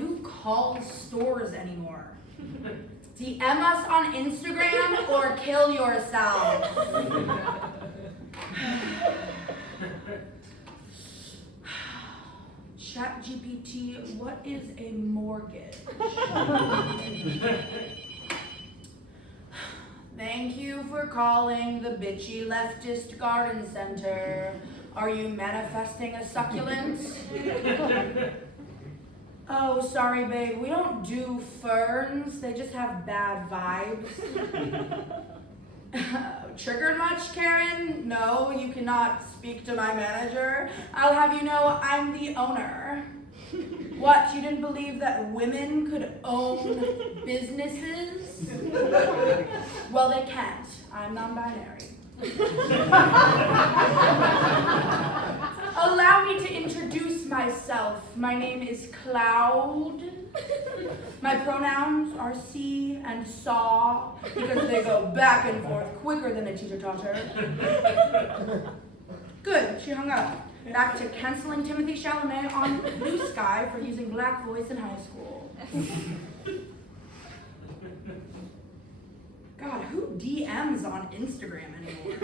who calls stores anymore? DM us on Instagram or kill yourself. ChatGPT, what is a mortgage? Thank you for calling the bitchy leftist garden center. Are you manifesting a succulent? Oh, sorry, babe. We don't do ferns. They just have bad vibes. Triggered much, Karen? No, you cannot speak to my manager. I'll have you know I'm the owner. What, you didn't believe that women could own businesses? Well, they can't. I'm non-binary. Allow me to introduce myself. My name is Cloud. My pronouns are see and saw because they go back and forth quicker than a teeter taught her. Good, she hung up. Back to canceling Timothy Chalamet on Blue Sky for using black voice in high school. God, who DMs on Instagram anymore?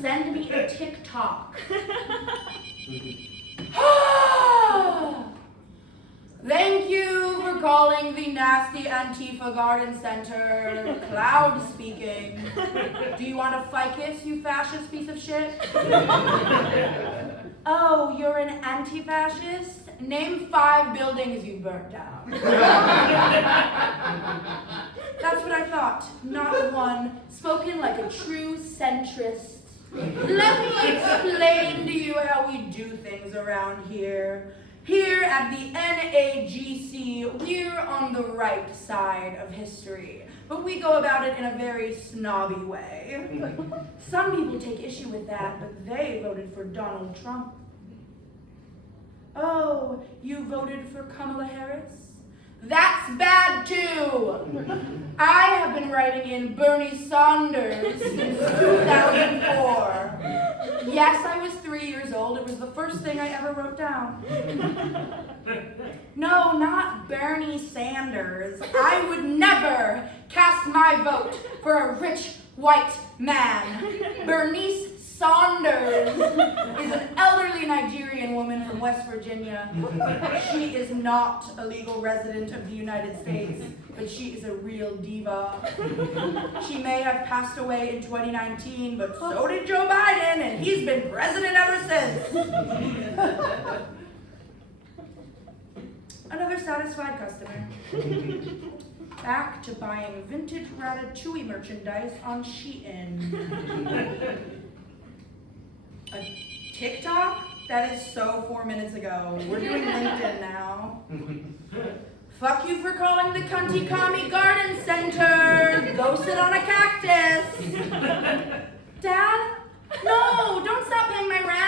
Send me a TikTok. Thank you for calling the nasty Antifa Garden Center. Cloud speaking. Do you want a ficus, you fascist piece of shit? Oh, you're an anti-fascist? Name 5 buildings you burnt down. That's what I thought. Not one. Spoken like a true centrist. Let me explain to you how we do things around here. Here at the NAGC, we're on the right side of history, but we go about it in a very snobby way. Some people take issue with that, but they voted for Donald Trump. Oh, you voted for Kamala Harris? That's bad too! I have been writing in Bernie Sanders since 2004. Yes, I was 3 years old. It was the first thing I ever wrote down. No, not Bernie Sanders. I would never cast my vote for a rich white man. Bernice Saunders is an elderly Nigerian woman from West Virginia. She is not a legal resident of the United States, but she is a real diva. She may have passed away in 2019, but so did Joe Biden, and he's been president ever since. Another satisfied customer. Back to buying vintage Ratatouille merchandise on Shein. A TikTok? That is so 4 minutes ago. We're doing LinkedIn now. Fuck you for calling the Cunty Commie Garden Center. Go sit on a cactus. Dad? No, don't stop paying my rent.